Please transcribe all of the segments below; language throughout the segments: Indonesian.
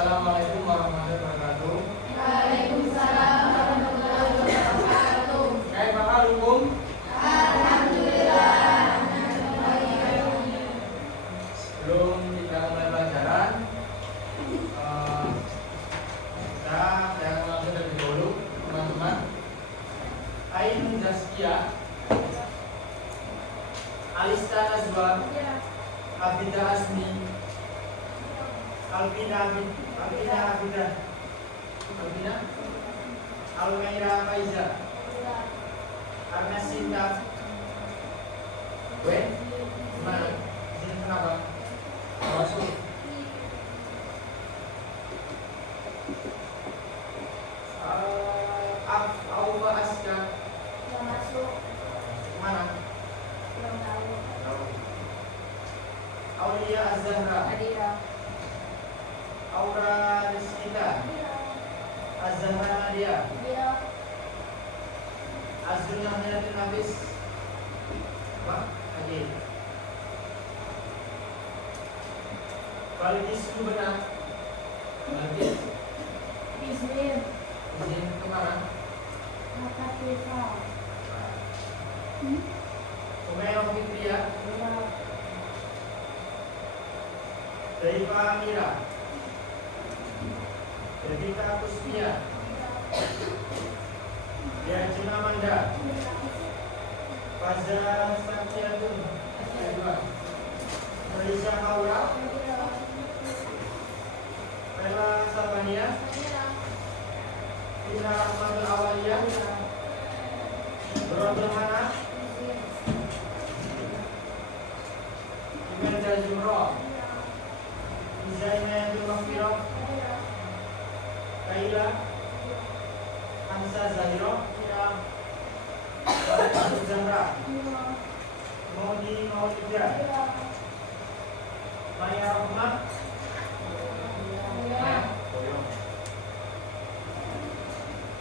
Assalamualaikum warahmatullahi wabarakatuh. Waalaikumsalam warahmatullahi wabarakatuh. Kaifa halukum? Alhamdulillah. Sebelum kita mulai pelajaran, kita yang langsung dari dulu, teman-teman. Ainun Zaskia, Alista Nazwa, Abida Asmi, Alvina, Almaira Faiza, Arna Sinta, Wen, gimana? Sini kenapa? Masuk. Aufa Aska, Yang masuk mana? belum tahu. Aulia Azhara, Adira. Aura Rizkita, Azhara Nadia, Adira. Azruna Hayatin Nafis, apa? Aji. Balkis benar. Balkis Bismillah. izin kemana? Maka Desa. Umayyah Fitria, Daifa Amira, Devika Kusmia, Diarjuna Manda, Faza Sakyatun, Marisa Haura, Mela Sabania, Ina Ahmadul Awaliyah, Brodul Hana, Imelda Zumro, Izaina Yadul Mafiro, Kaila, Hamsa Zahiro, Bapak Zahra, Maudi Maudida, Maya Rahmat,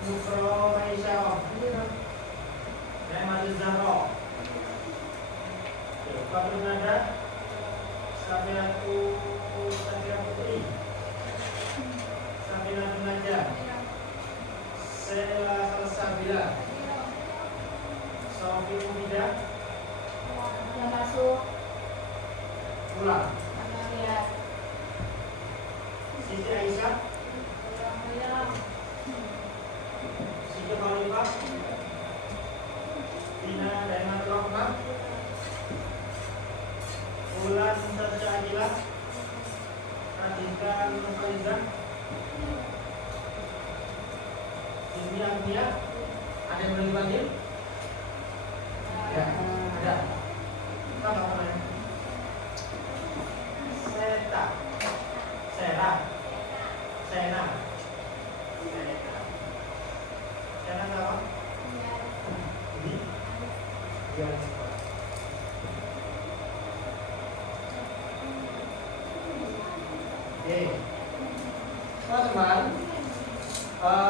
Nufro Maisha, Rahmat Zahra, Fatul Nada, Safiatu Putri, Safina Naja, Sela Salsabila, Sofi Umida, Yang masuk Ulang, Amalia. Siti Aisyah, Siti Khalifah, Tina Daiman Rahman, Ulan Sarjadila, Radika Nufaizah, Siti Agnia. Ada yang boleh dipanggil? Ya, ada. Apa namanya? Seta, Sera, Sena, Sena apa? Ini, dia. Oke, teman-teman,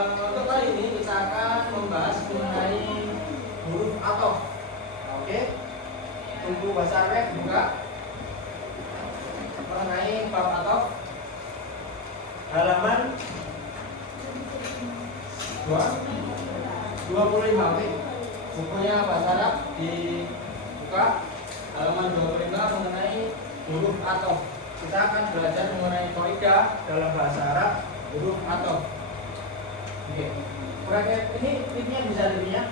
untuk kali ini kita akan membahas mengenai huruf athof. Oke, tunggu bahasa Arab buka mengenai bab athof halaman 25. Oke, bukunya bahasa Arab dibuka halaman 25 mengenai huruf athof. Kita akan belajar mengenai kaidah dalam bahasa Arab huruf athof. Oke, bracket ini tipnya bisa dilihat.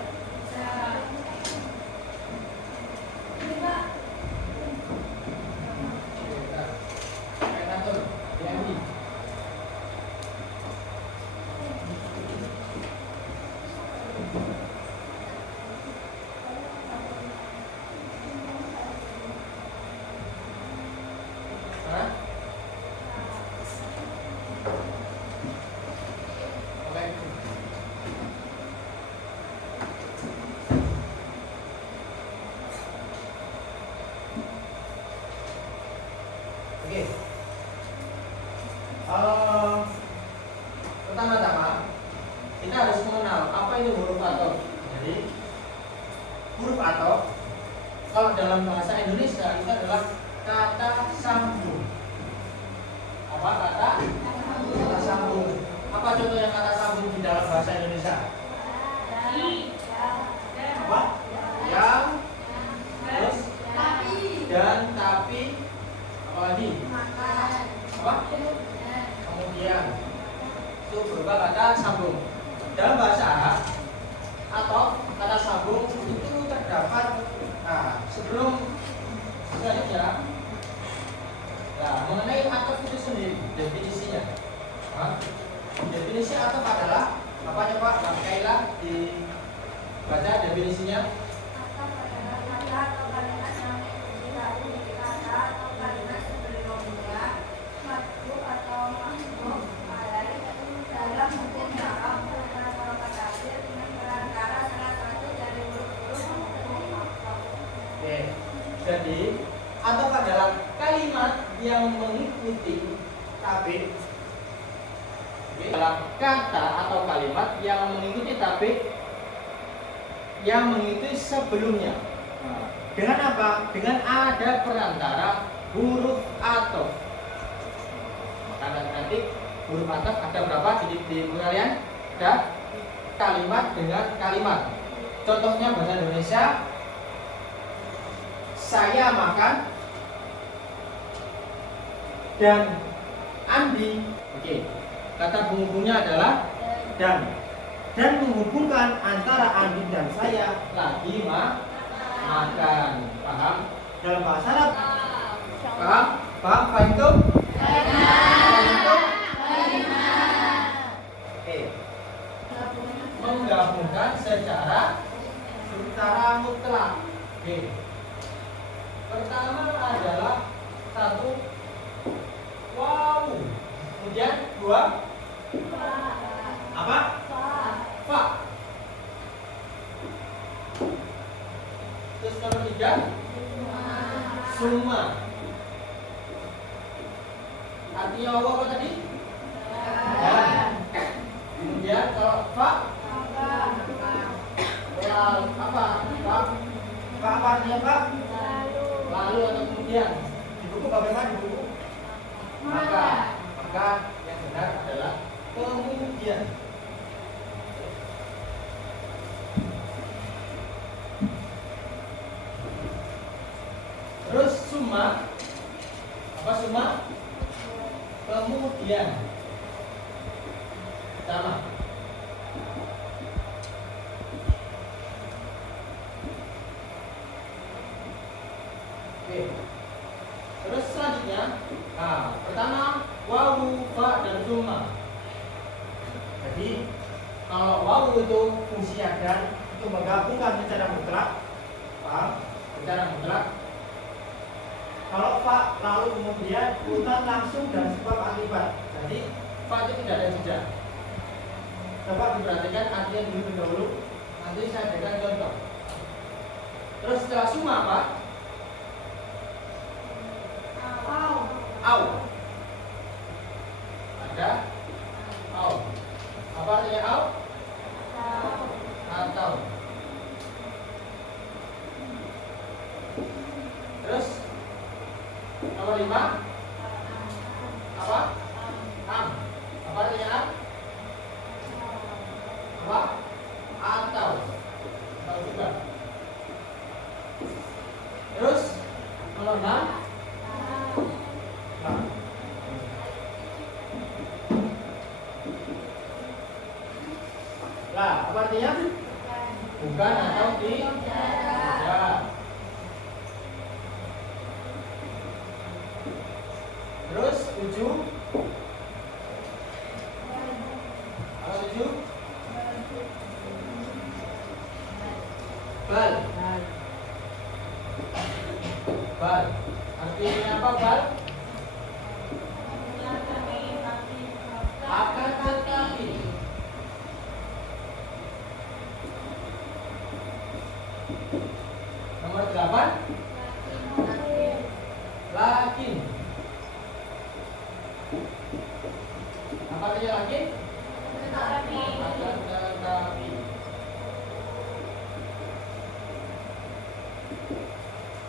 Oke. Pertama-tama kita harus mengenal apa itu huruf athof. Jadi huruf athof kalau dalam bahasa Indonesia itu adalah kata sambung. Apa kata? Apa contohnya kata sambung di dalam bahasa Indonesia? Apa? Yang, terus, dan, tapi, apa lagi? Apa? Kemudian itu berupa kata sambung. Dalam bahasa Arab atau kata sambung itu terdapat sebelum selanjutnya mengenai ataf itu sendiri definisinya. Definisi ataf adalah apanya Pak? Pakailah dibaca definisinya. Ataf adalah kata atau kalimat yang mengikuti satu dari kata atau kalimat sebelumnya, makhluk atau makhluk lain dalam hukum Arab atau kata akhir dengan perantara salah satu dari huruf-huruf ataf. Oke. Jadi ataf adalah kalimat yang mengikuti tabik. Dalam kata atau kalimat yang mengikuti tabik yang mengikuti sebelumnya. Dengan apa? Dengan ada perantara huruf ataf. Maka nanti huruf ataf ada berapa di kalian? Ada kalimat dengan kalimat. Contohnya bahasa Indonesia, saya makan dan Andi. Oke. Kata penghubungnya adalah dan menghubungkan antara Andi dan saya lagi makan. Paham? Dalam bahasa Arab. Paham? Paham? Paham itu? Paham itu? Oke. Menggabungkan secara mutlak. Oke. Pertama adalah satu wow. Kemudian dua apa? Fa. Terus nomor tiga summa. Artinya Allah apa tadi? Dan. Kemudian kalau fa apa? Fa apa artinya Pak? Lalu atau kemudian. Di buku bagaimana di buku? Maka yang benar adalah kemudian. Terus summa. Apa summa? Kemudian. Sama. Oke. Terus selanjutnya, pertama wawu, fa dan summa. Jadi kalau wawu itu fungsinya dan itu menggabungkan secara mutlak, paham? Secara mutlak. Kalau fa lalu kemudian urutan langsung dan sebab akibat. Jadi fa itu tidak ada jeda. Coba diperhatikan artian dulu. Nanti saya berikan contoh. Terus setelah summa apa? Au. Ada au. Apa artinya au? Atau. Terus nomor 5 apa? Am. Apa artinya am? Apa? Atau. Atau juga. Terus nomor 6 lah, apa artinya? Bukan atau tidak. Terus 7 apa 7? Bal. Bal. Artinya apa bal? Akan tetapi. Nomor 8 lakin. Apa artinya lakin? Tetapi.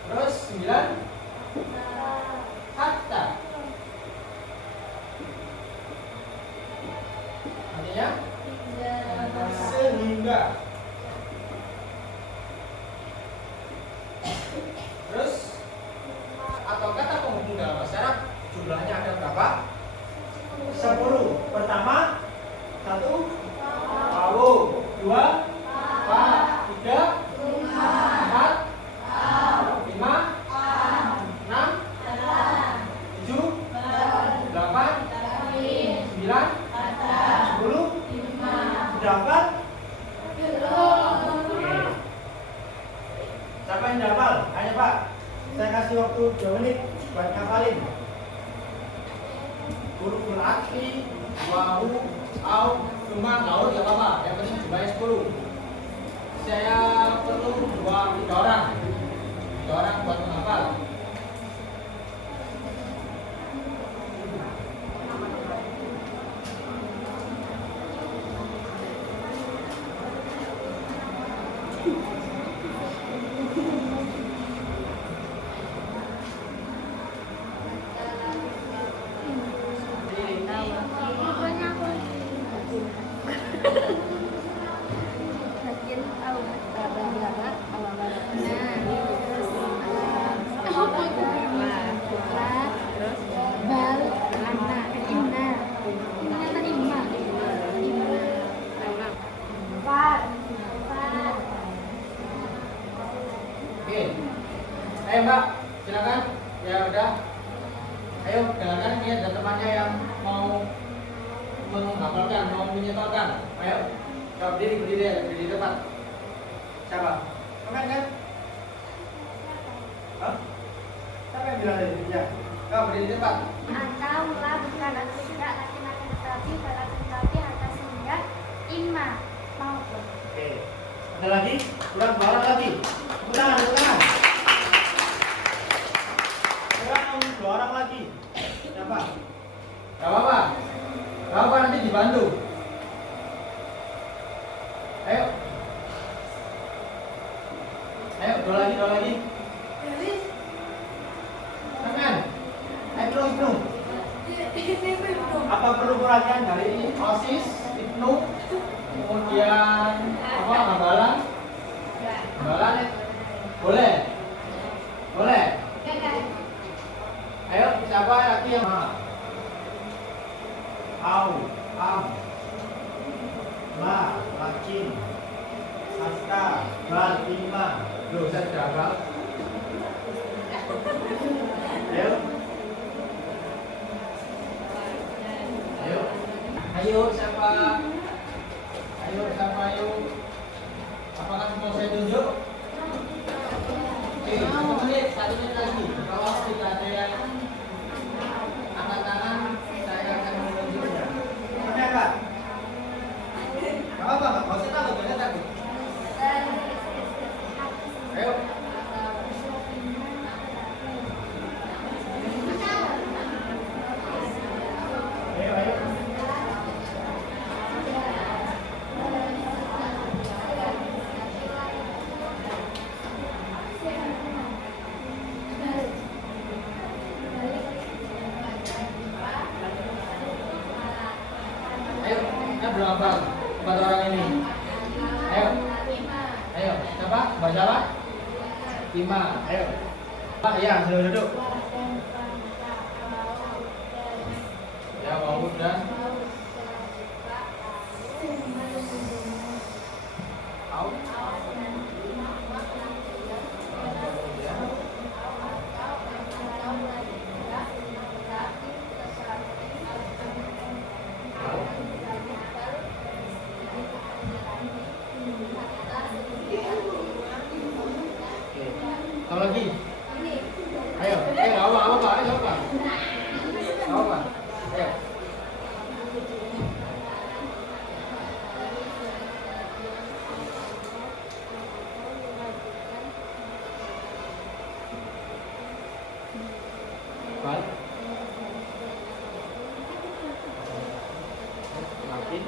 Terus 9 hatta. juga. Terus atau kata penghubung dalam bahasa Arab jumlahnya ada berapa? 10. Pertama, 1 wawu, 2 fa, 3 4 5 6 7 8 9 10. Sudah hafal? Oke. Siapa yang hafal? Ayo Pak, saya kasih waktu 2 menit buat hafalin. Huruful atfi, wawu, au, cuma laut ya apa-apa, yang penting jumlahnya 10. Saya perlu 3 orang buat menghafal. Oke, ayo Mbak, silakan. Ya udah, ayo dengarkan ini ada temannya yang mau menghafalkan, mau menyetorkan. Ayo, coba berdiri depan. Siapa? Komen kan? Hah? Siapa yang bilang tadi? Ya, kau berdiri depan. Anta mula bukan atau tidak laki-laki tetapi laki-laki atas sehingga imma maupun. Oke, ada lagi? Kurang 2 orang lagi. Ulangan. Kurang 2 orang lagi. Siapa? Gak apa-apa, nanti dibantu. Ayo, 2 lagi. Tangan. Ayo, Ibnu. Apa perlu perhatian dari OSIS, Ibnu? Kemudian apa? Hambalan? Boleh. Ayo, siapa lagi yang au, am, ma, lakin, asta, bal, ima. Loh, saya sudah hafal. Ayo, siapa? Ayo. Apakah mau saya tunjuk? Oke, 1 menit lagi. Kalau tidak ada yang angkat tangan, saya akan menunjuknya. Oke, Pak. Apa? Nggak usah takut. Ayo. Belum hafal 4 orang ini. Ayo. Siapa? Mbak siapa? Ima. Ayo. Pak, ya, sudah duduk. Ya, mau dan au. Tahu lagi? Ayo, apa? Ayo. Baik. Makin.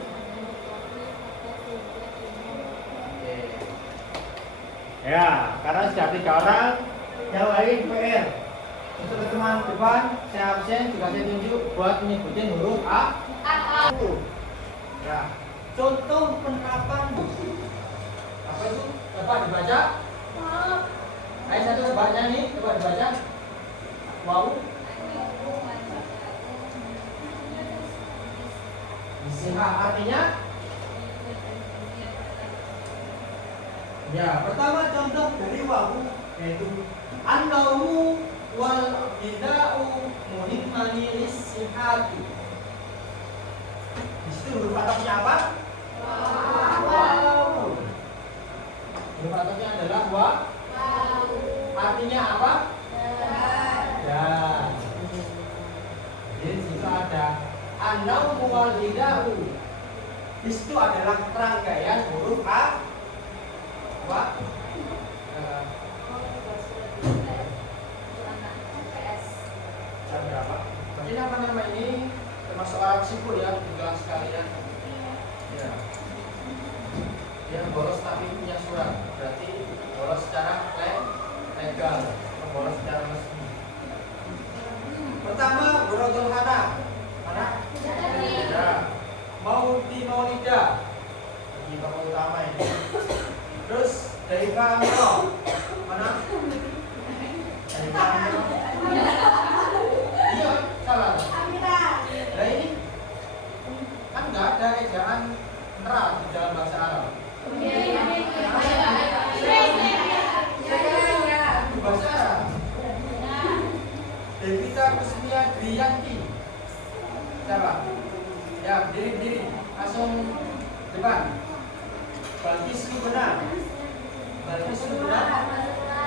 Ya, karena sudah 3 orang, yang lain PR. Untuk teman depan, saya absen juga saya tunjuk buat menyebutin huruf A. Ya. Contoh penerapan Apa itu? Coba dibaca. Ayo satu sebabnya nih, coba dibaca. Wow. Istihad artinya? Ya, pertama contoh dari wawu yaitu an-naumu wal bida'u muhimmani lis-sihhati. Di situ huruf atofnya apa? Wawu. Huruf atofnya adalah wa. Artinya apa? Ya. Jadi di situ ada an-naumu wal bida'u. Di situ adalah rangkaian huruf a. Wa. Jam berapa? Berarti nama ini termasuk Arab sipur ya, juga sekalian. Ya. Dia bolos tapi punya surat, berarti bolos secara legal, bolos secara resmi. Pertama, Burodul Hana. Mana? Ya. Maulidah. Ini tokoh utama ini. Terus dari Amro. Mana? Dari Amro. Iya, salah. Nah ini kan nggak ada ejaan ra di dalam bahasa Arab. Di bahasa Arab. Devita Kusnia Griyanti. Siapa? Ya, berdiri. Langsung depan. Balkis benar.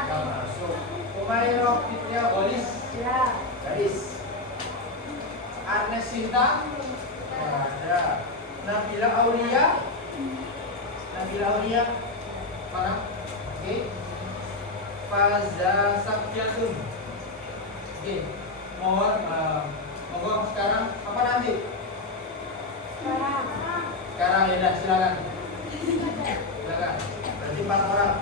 Masuk. Umayroh Fitria Bolis. Garis. Arnes Sinta. Ada. Nabila Aulia. Mana? Oke. Faza Sakyatun. Oke. Mohon monggo sekarang apa nanti? Sekarang ya, silakan. Berarti 4 orang.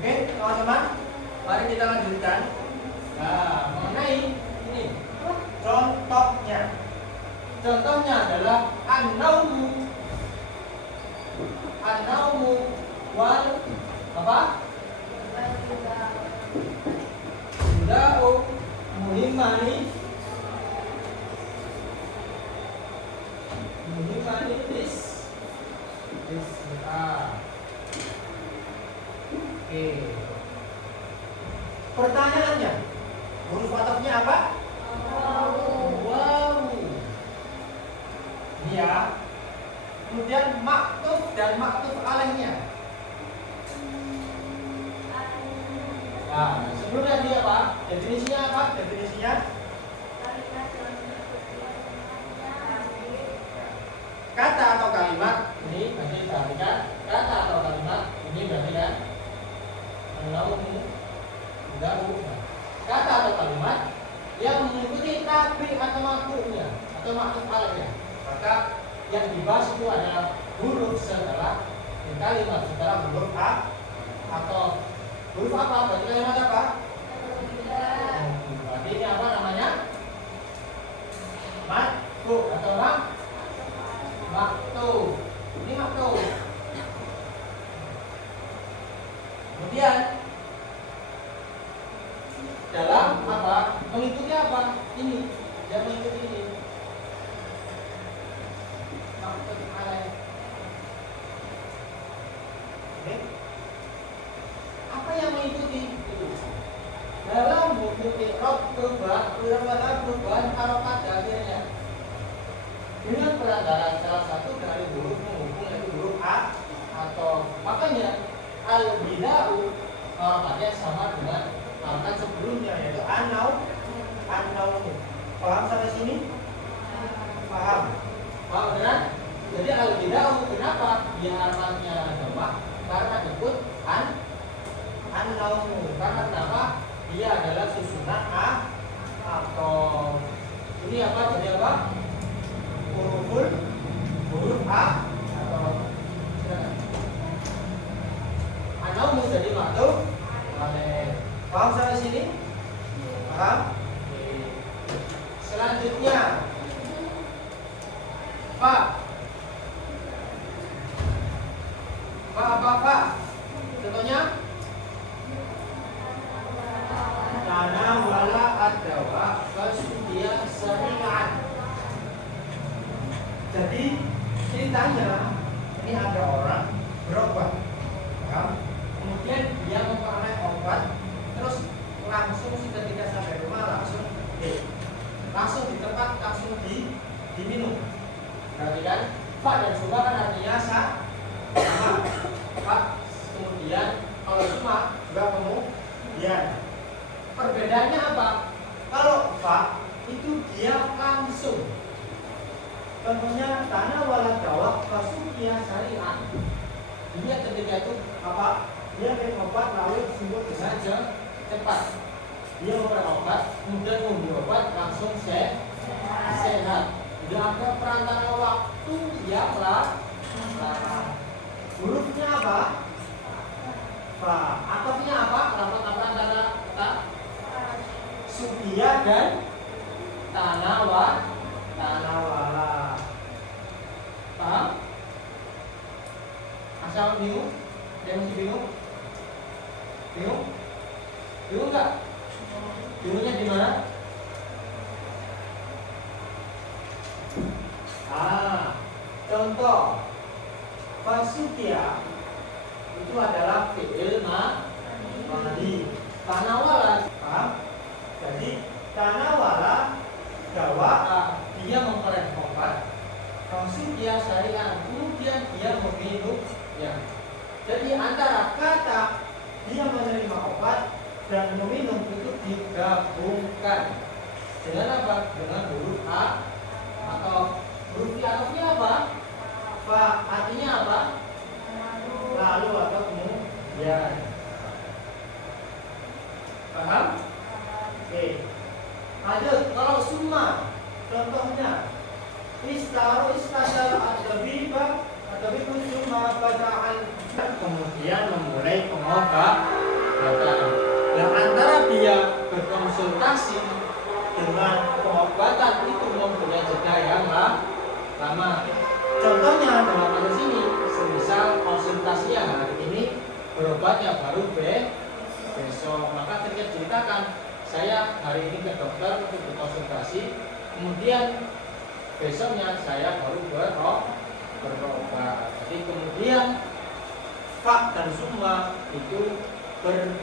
Oke, teman-teman, mari kita lanjutkan. Nah, mengenai ini contohnya. Contohnya adalah an-naumu wal apa? Bida'u muhimmani lis. Oke. Pertanyaannya, huruf atofnya apa? Wow. Ini ya. Kemudian maktuf dan maktuf alaihnya. Nah, sebelumnya dia apa? Definisinya apa? Kata atau kalimat ini berarti perhatikan. Kata atau kalimat ini berarti kan kata atau kalimat yang mengikuti tabrik atau maktufnya atau maktuf alaihnya. Maka yang dibahas itu adalah huruf setelah kalimat, setelah huruf a atau huruf apa? Berarti kalimat apa? Berarti ini apa namanya? Maktuf atau maktuf. Ini maktuf. Kemudian dalam apa? Mengikuti apa? Ini. Dia mengikuti ini. Maktuf alaih. Oke. Apa yang mengikuti itu? Dalam hukum i'rab perubahan harokat akhirnya dengan perantaraan salah satu dari huruf menghubung yaitu huruf a atau makanya al-bida'u harokatnya sama dengan harokat sebelumnya yaitu an-naumu. Paham sampai sini? Paham benar? Jadi kalau tidak, kenapa dia alamatnya dhammah? Karena disebut an-naumu. Karena kenapa? Dia adalah susunan atau ini apa? Jadi apa? Huruf A atau an-naumu jadi maktub alaih. Paham sampai sini? Paham? Oke. Selanjutnya fa. Fa apa fa? Contohnya tanawala ad-dawa fasudiya sami'an. Jadi ceritanya ini ada orang berobat, ya. Kemudian dia memperoleh obat, terus langsung ketika sampai rumah langsung di tempat langsung diminum. Berarti kan fa dan suma kan artinya sama. Fa kemudian kalau suma juga kemudian. Perbedaannya apa? Kalau fa itu dia langsung. Contohnya tanah wala dawak fasukiya syari'an. Dia ketika itu apa? Dia minum obat lalu sembuh dengan cepat. Dia berobat, kemudian memberi obat langsung sehat. Tidak ada perantara waktu yang lama. Hurufnya apa? Fa. Atofnya apa? Perantara kata Sukiya dan tanawala. Paham? Asal bingung? Ada yang masih bingung? Bingung? Bingung nggak? Bingungnya di mana? Contoh fasukiya itu adalah fi'il madi. Tanawala, paham? Jadi tanawala dawa dia memperoleh obat, fasukiya syari'an kemudian dia meminum ya. Jadi antara kata dia menerima obat dan meminum itu digabungkan dengan apa? Dengan huruf A atau huruf I ataunya apa? Fa artinya apa? Lalu atau kemudian. Paham? Oke. Lanjut, kalau summa contohnya istajara at-tabiba at-tabibu summa bada'an kemudian memulai pengobatan. Yang antara dia berkonsultasi dengan pengobatan itu mempunyai jeda yang lama. Contohnya dalam kasus ini, semisal konsultasi yang hari ini berobatnya baru besok, maka ketika ceritakan saya hari ini ke dokter untuk berkonsultasi, kemudian besoknya saya baru berobat. Jadi kemudian fa dan summa itu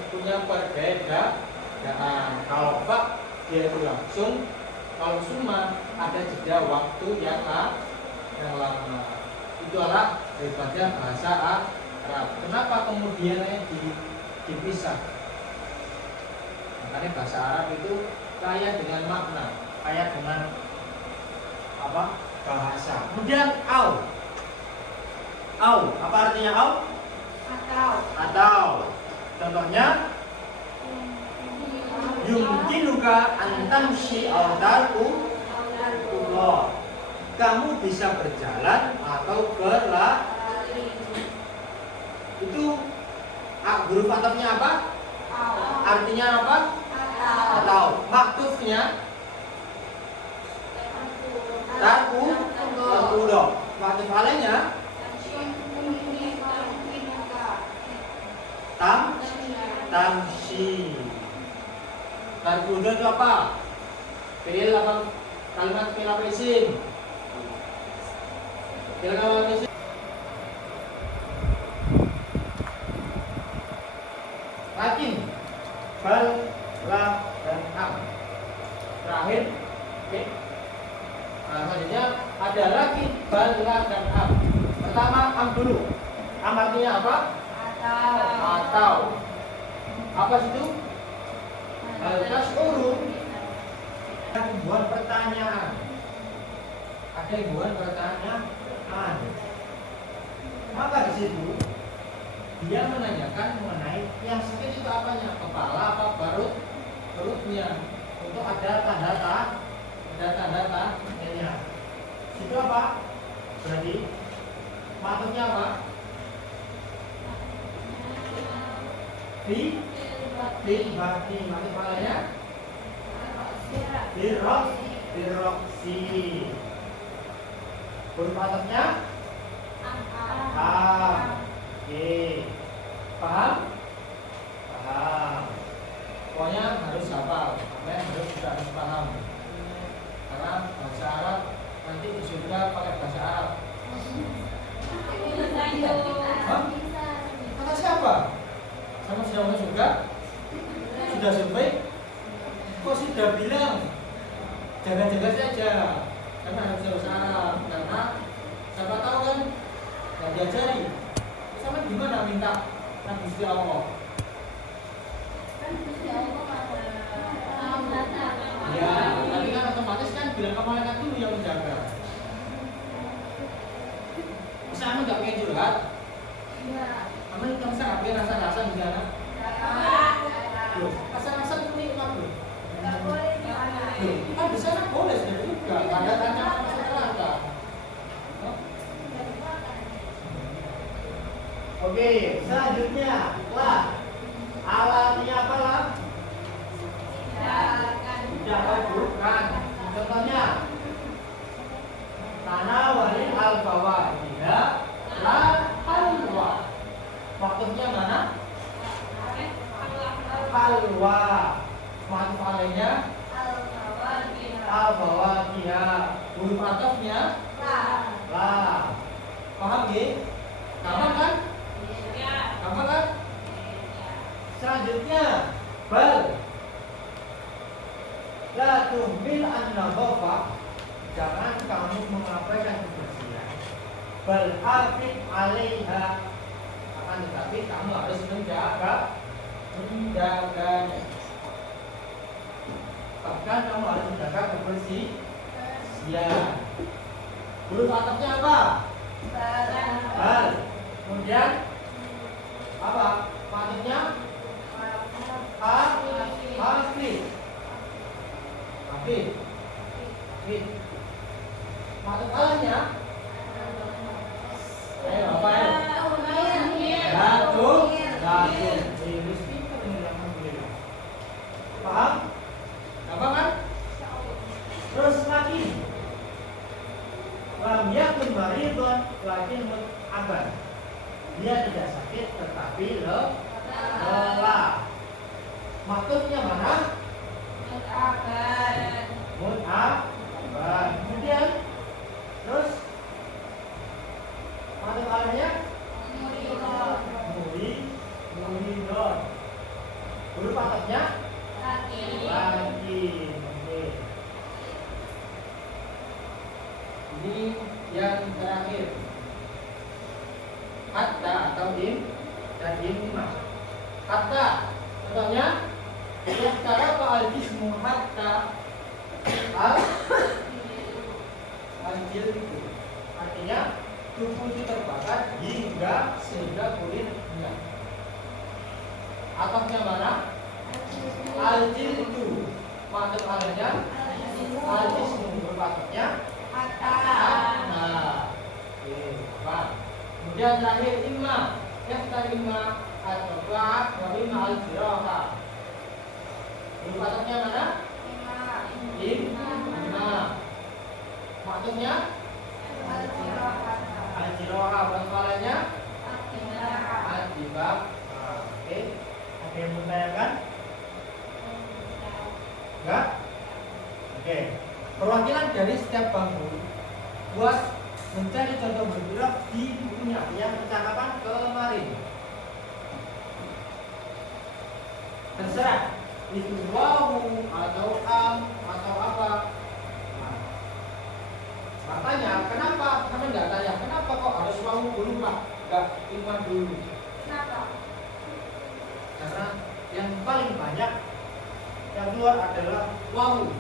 punya perbedaan. Kalau fa dia itu langsung, kalau summa ada jeda waktu yang lama. Itu adalah daripada bahasa Arab. Kenapa kemudian dipisah? Makanya bahasa Arab itu kaya dengan makna, kaya dengan apa? Bahasa. Kemudian au. Apa artinya au? Atau. Contohnya yumkinuka antamshi au tarku Allah. Kamu bisa berjalan atau berlari. Itu huruf atofnya apa? Artinya apa? Atau. Maktufnya tarku Allah. Maktuf alainya tamshi. Tarku Allah itu apa? Fi'il apa? Kalimat fi'il apa isim? Lakin bal la dan am terakhir. Oke. Selanjutnya ada lakin bal la dan am. Pertama am dulu. Am artinya apa? Atau. Apa itu? Al-tash'uru. Ada himbuan pertanyaan. an. Maka di situ dia menanyakan mengenai yang sakit itu apanya, kepala apa perutnya. Untuk ada tanda-tandanya. Itu apa? Berarti maksudnya apa? Bihati maksud palanya biroksi. Huruf atapnya A. Oke. Paham? Pokoknya harus hafal, harus paham. Karena bahasa Arab nanti sudah pakai bahasa Arab. Hah? Kata siapa? Sama siapa juga? Sudah survei? Kok sudah bilang? Jaga-jaga saja. Karena harus bahasa Arab. Karena siapa tahu kan nggak diajari. Sama gimana minta Nabi Allah? Ya, tapi kan otomatis kan bilang ke malaikat dulu yang menjaga. Masa kamu nggak pengen curhat? Kamu nggak bisa ngapain rasa-rasa di sana? Rasa-rasa itu nikmat loh. Kan di sana boleh sudah juga. Ada tanya rasa-rasa. Oke, selanjutnya lah. Alatnya apa lah? Tidak, bukan. Contohnya tanawalin al-bawa tidak la halwa. Maksudnya mana? Halwa. Maksud alainya al-bawa dia. Huruf atofnya la. Paham ya? Gampang kan? Gampang kan? Selanjutnya bal la tuhmil an-nadhafa, jangan kamu mengabaikan kebersihan. Bal hafid 'alaiha, akan tetapi kamu harus menjaganya. Bahkan kamu harus menjaga kebersihan. Huruf atapnya apa? Bal. Kemudian apa? Maksudnya hafid. Maksud alanya? Ayo apa ya? Datum. Paham? Apa kan? Terus lagi. Lam yakun maridun lakin mut'aban. Dia tidak sakit tetapi lelah. Maksudnya mana? Mut'aban. Kemudian terus maksud alanya? Muridon. Huruf atapnya? Lagi. Oke. Ini yang terakhir. Hatta atau dan imah. Hatta contohnya yaktara al-jismu hatta al-jildu, artinya tubuh itu terbakar hingga sehingga kulitnya. Atapnya mana? Al-jildu. Maksud alanya al-jismu, bermaksudnya hatta. Oke, apa? Kemudian terakhir imma, yaktara imma al-taba'at wa imma al-jiraha. Atapnya mana? Imma. Maksudnya al-jiraha, bermaksudnya al-jibab. Oke, ada yang bertanyakan? Enggak? Oke. Perwakilan dari setiap bangku buat mencari contoh bergerak di bukunya yang percakapan kemarin. Terserah itu wawu atau am atau apa. Nah, makanya kenapa kami nggak tanya kenapa kok harus wawu dulu pak, nggak iman dulu? Kenapa? Karena yang paling banyak yang keluar adalah wawu.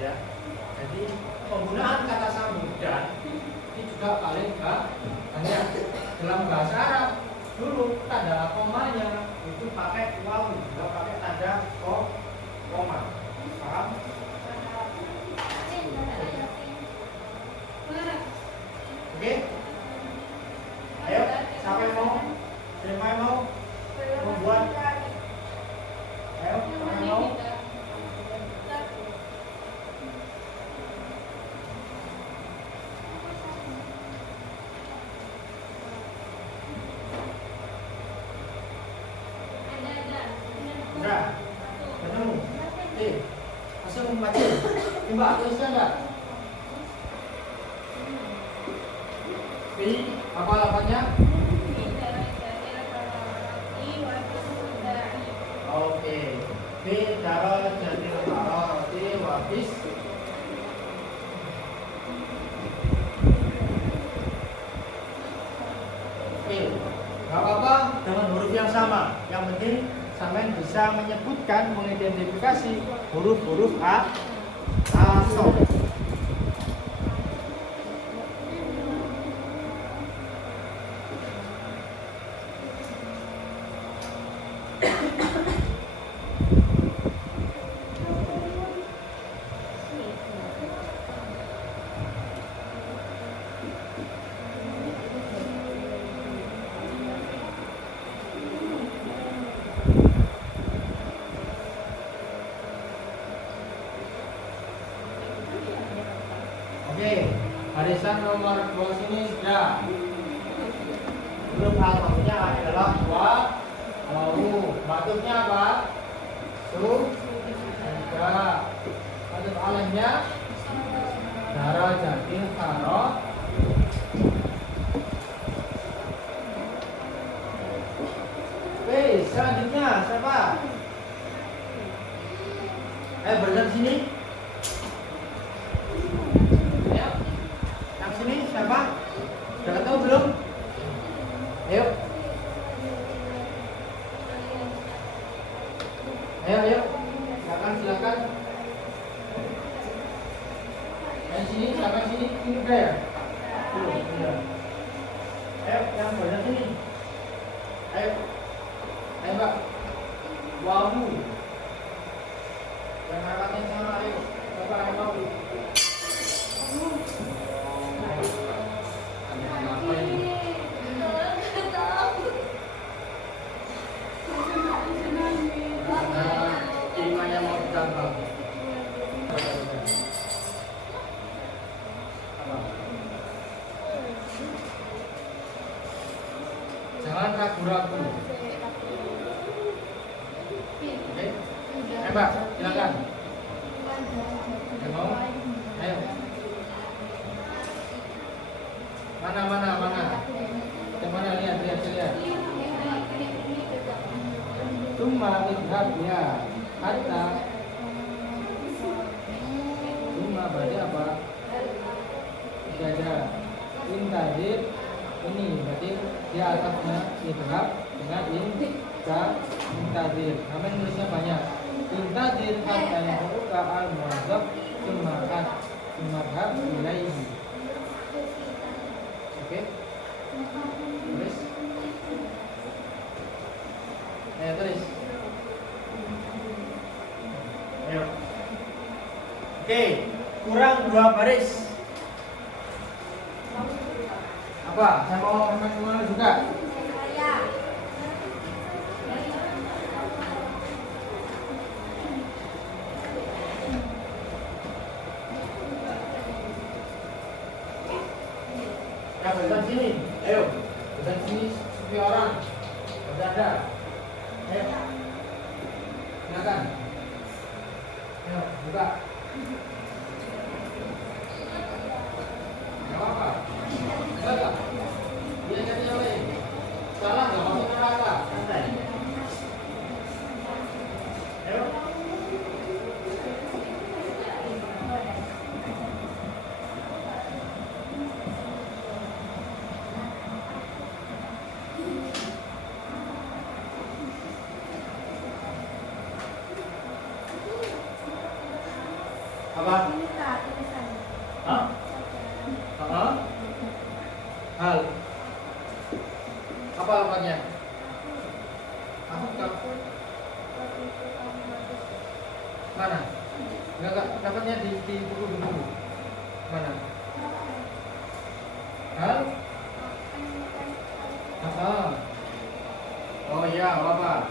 Ya, jadi penggunaan kata sambutan ini juga paling banyak. Dalam bahasa Arab dulu tanda komanya itu pakai waw, nggak pakai tanda koma. Paham? Oke? Ayo, siapa yang mau? Siapa yang mau membuat? Ayo, siapa yang mau? Udah, ketemu. Langsung membaca. Coba tuliskan enggak? B, apa lapannya? Oke. B, darah jadi harorati wabis. Oke, nggak apa-apa dengan huruf yang sama. Yang penting sampean bisa menyebutkan, mengidentifikasi huruf-huruf asal. Oke, barisan nomor 2 sini sudah. Huruf alfabetnya adalah wa, wawu. Batuknya apa? Su, juga. Batuk alehnya dara jadi haro. Oke, selanjutnya siapa? Barisan sini. Sini siapa? Sudah ketemu belum? Ayo. Ayo. Silakan. Yang sini siapa sini? Ini udah ya? Belum. Ayo, yang bagian sini. Ayo, Mbak. Wawu. Yang harapnya sama, ayo. Coba yang wawu. Imannya mau ditambah. Jangan ragu-ragu. Oke? Mbak, silakan. Mau? Ayo. Mana? Yang mana lihat. Cuma idhab ya. Hatta. Cuma berarti apa? Jaga. Intadir. Ini berarti dia atasnya idhab dengan intadir. Namanya nulisnya banyak. Intadir hatta yang buka al-muadzab Sumarhab ilaihi. Oke? Tulis. Ayo tulis. Ayo. Oke, kurang 2 baris. Apa? Saya mau memang juga. Ya, bagian sini. Ayo. Bagian sini sepi orang. Berada. Ayo. Silakan. Ayo, buka. Enggak apa-apa. Silakan. Dia jadi oleh. Salah enggak masuk neraka. Santai. Ayo. Apa? Hah? Apa lafadznya? Aku tak. Mana? Enggak, dapatnya di buku. Mana? Hal? Oh iya, apa?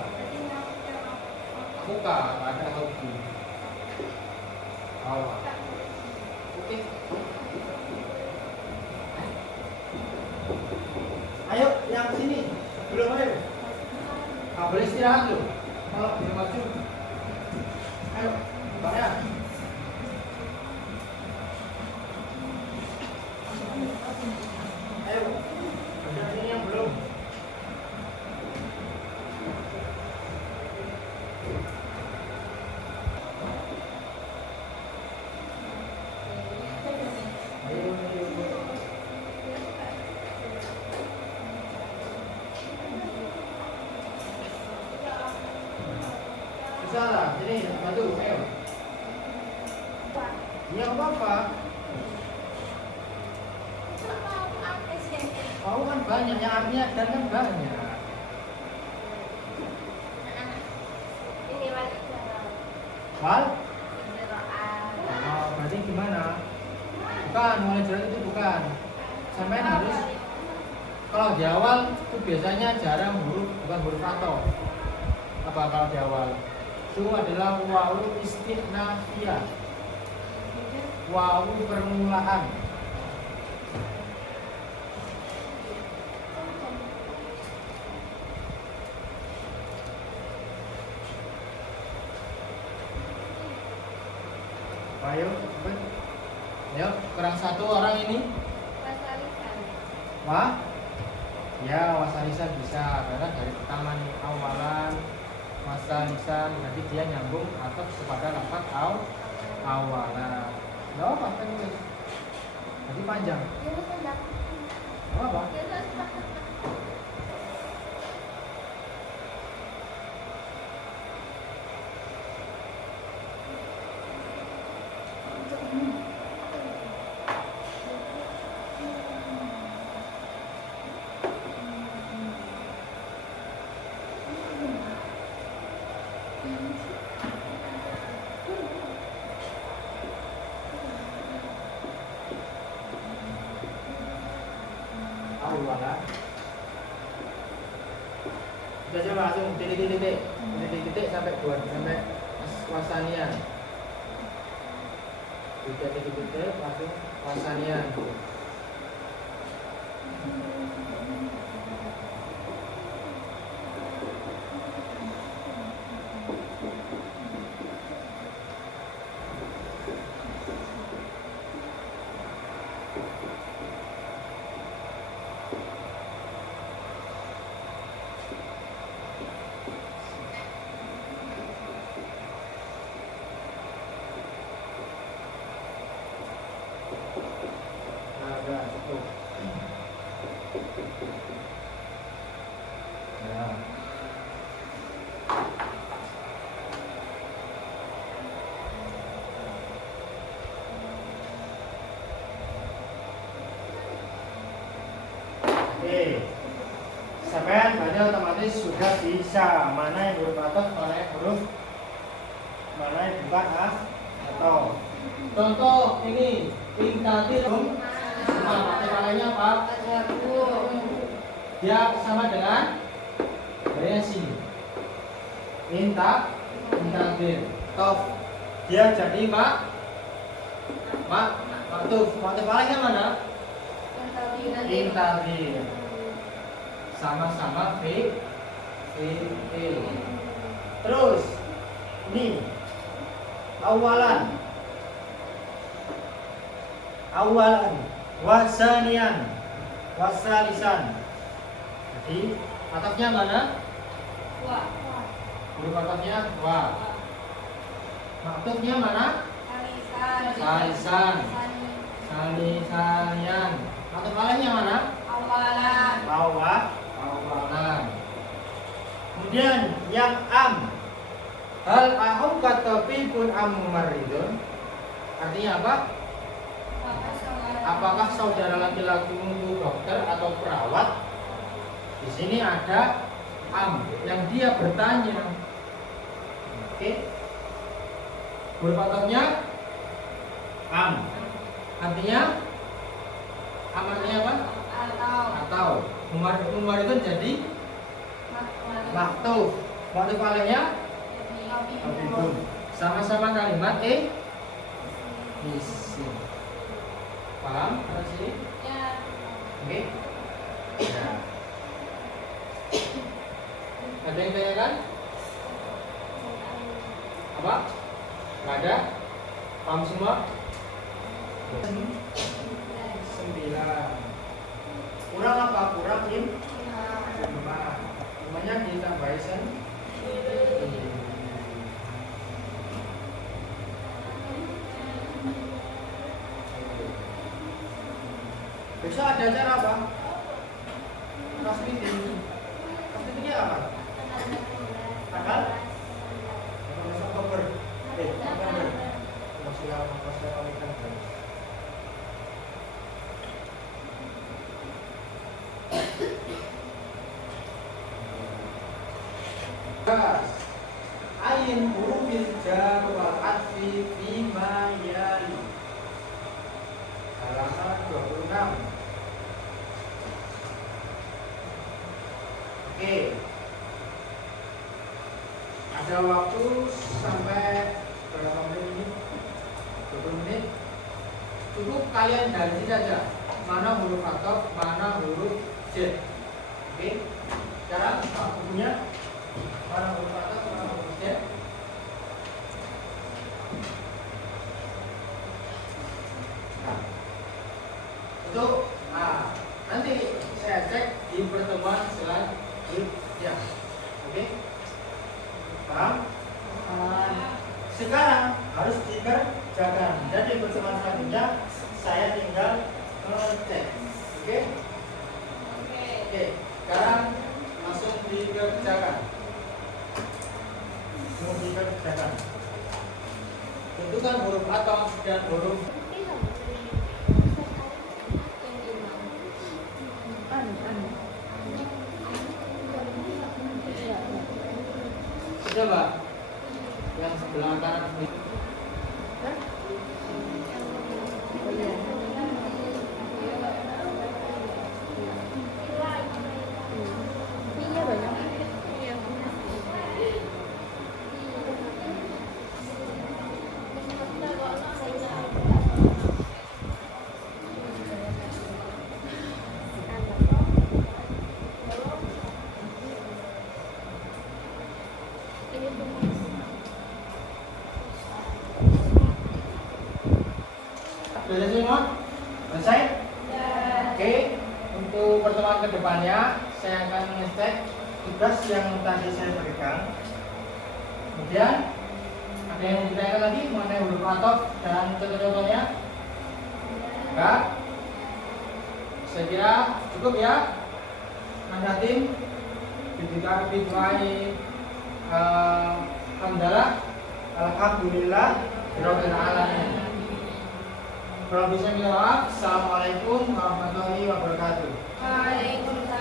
Aku kak, ada hobi. Oh. Oke. Ayo, yang sini. Belum ayo. Boleh istirahat loh. Kalau belum maju. Ayo, banyak. Ayo, bagian sini yang belum. Susah lah, sini bantu, ayo. Iya apa? Kau kan banyak, yang artinya dan kan banyak. Wal? Oh, berarti gimana? Bukan, mulai jalan itu bukan. Sampai harus kalau di awal itu biasanya jarang huruf, bukan huruf atau. Apa kalau di awal? Itu adalah wawu istinafiyah. Wawu permulaan. Ayo, ayo, kurang satu orang ini. Wah, ya wasalisan bisa, karena dari pertama nih awalan, wasalisan, nanti dia nyambung atau kepada lafaz awalan. Nggak apa kan itu, nanti panjang. Nggak apa? Awalan. Kita coba langsung titik-titik sampai buat sampai wasanian. Titik-titik langsung wasanian. Ada cukup. Ya. Oke. Sampai baca otomatis sudah bisa mana yang huruf atau mana yang bukan atau. Contoh ini intatilum. Nah, materialnya apa? Dia sama dengan variasi. Intatil. Tof. Dia jadi maktuf. Materialnya mana? Intatil. Sama-sama fi'il. Terus ini awalan, wasanian, wasalisan. Jadi atapnya mana? Huruf atapnya wa. Maktubnya mana? Salisan. Salisan. Maktub alainya mana? Awalan. Kemudian yang am. Hal ahum kata pun maridun. Artinya apa? Apakah saudara laki-lakimu itu dokter atau perawat? Di sini ada am yang dia bertanya. Oke. Huruf atofnya am. Artinya am artinya apa? Atau. Mumaridun jadi maktuf. Maktuf alainya maf'ulun. Sama-sama kalimat isim. Paham? Ada sini? Ya. Oke. Nah. Ada yang tanyakan? Apa? Nggak ada? Paham semua? 9. Kurang apa? Kurang 5. Namanya ditambahin sendiri. Besok ada acara apa? Kelas meeting. Kelas meetingnya apa? Tanggal? 18 Oktober. November. Masih lama proses pemilihan. Ayin hurufil jar wal adfi bima yali. Halaman 26. Oke. Ada waktu sampai berapa menit? 20 menit. Cukup kalian dari sini saja. Mana huruf atop, mana huruf j. Oke. Sekarang bukunya mana huruf atop, mana huruf j. Nah, nanti saya cek di pertemuan selanjutnya. Oke? Paham? Sekarang harus dikerjakan. Jadi pertemuan selanjutnya saya tinggal ngecek. Oke? Oke. Sekarang langsung dikerjakan. Tentukan huruf atop dan huruf. Coba yang sebelah kanan ini. Sudah semua? Selesai? Ya. Oke, untuk pertemuan kedepannya saya akan mengecek tugas yang tadi saya berikan. Kemudian ada yang mau ditanyakan lagi mengenai huruf atop dan contoh-contohnya? Enggak? Saya kira cukup ya. Nahdlatin bid'ai alhamdulillah rabbil alamin. Kalau bisa minta maaf. Assalamualaikum warahmatullahi wabarakatuh. Waalaikumsalam.